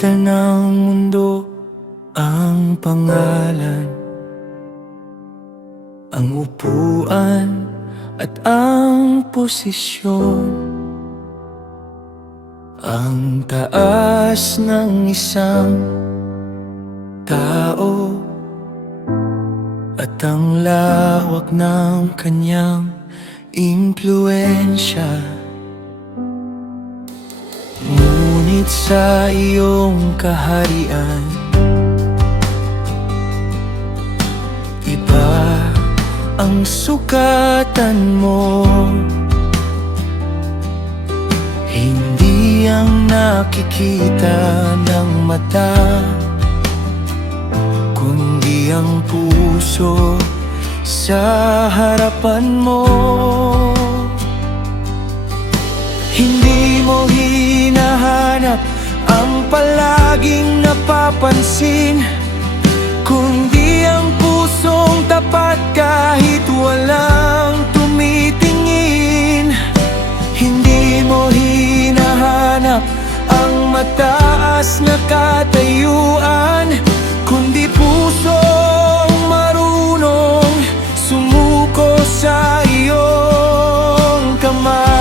Palitan ng mundo ang pangalan, ang upuan at ang posisyon. Ang taas ng isang tao at ang lawak ng kanyang impluwensya. Ngunit sa iyong kaharian, iba ang sukatan mo. Hindi ang nakikita ng mata, kundi ang puso sa harapan mo. Hindi mo hinahanap ang palaging napapansin, kundi ang pusong tapat kahit walang tumitingin. Hindi mo hinahanap ang mataas na katayuan, kundi pusong marunong sumuko sa iyong kamay.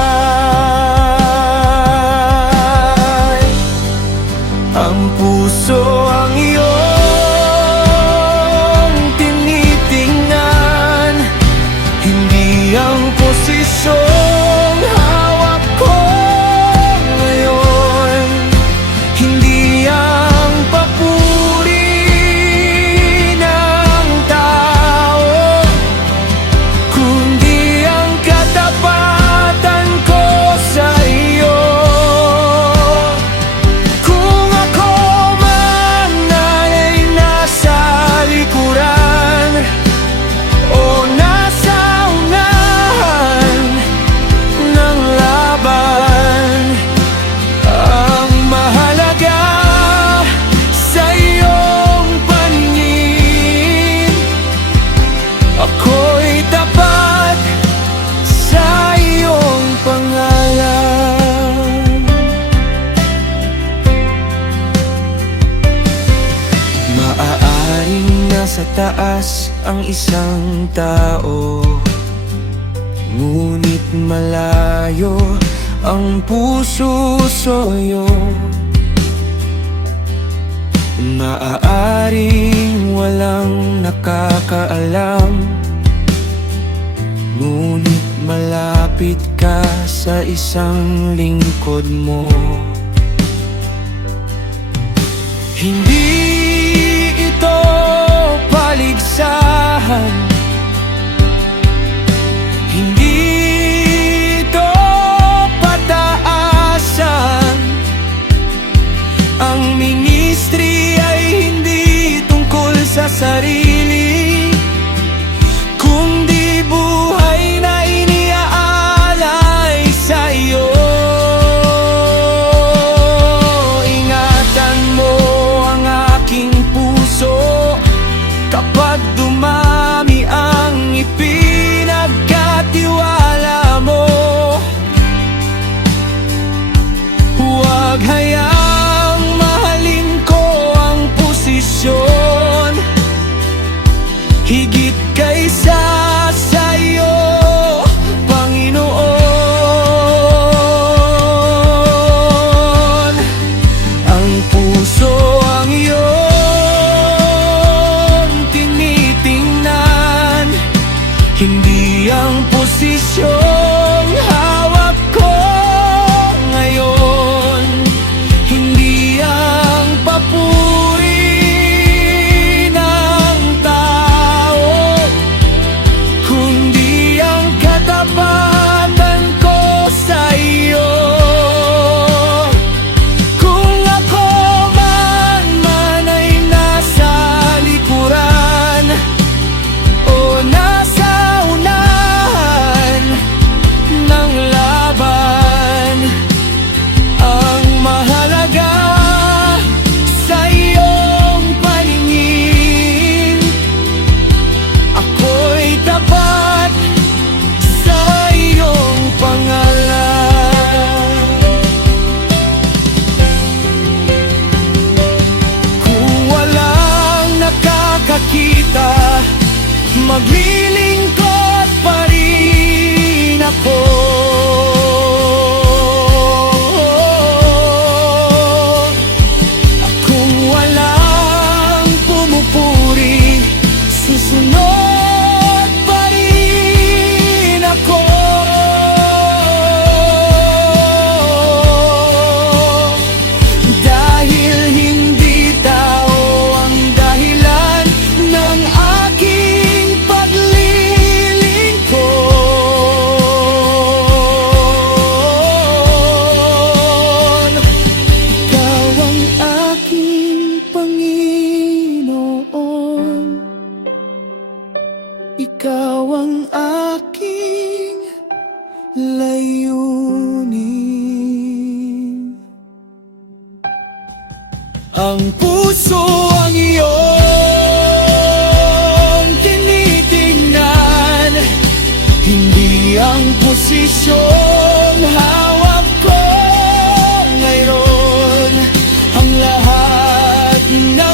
Ang puso ang iyong tinitingnan, hindi ang posisyong hawak ko ngayon. Hindi ang papuri ng tao, kundi ang katapatan ko sa iyo. Kung ako man ay nasa likuran o nasa unahan ng laban, ang mahalaga sa iyong paningin, ako'y tapat sa iyong pangalan. Maaaring nasa taas ang isang tao, ngunit malayo ang puso sa'yo. Maaaring walang nakakaalam, ngunit malapit ka sa isang lingkod mo. Hindi ito paligsahan, hindi ito pataasan. Ang ministry ay hindi tungkol sa sarili, kundi buhay na iniaalay sa iyo. Ingatan mo ang aking puso kapag dumami ang ipinagkatiwala mo. Huwag hayaang mahalin ko ang posisyon makita, maglilingkod pa rin ako. Kung walang pumupuri, susunod pa rin ako. Dahil hindi tao ang dahilan ng aking paglilingkod. Ikaw ang aking Panginoon, ikaw ang aking layunin. Ang puso ang iyong tinitingnan, hindi ang posisyong hawak ko ngayon. Ang lahat na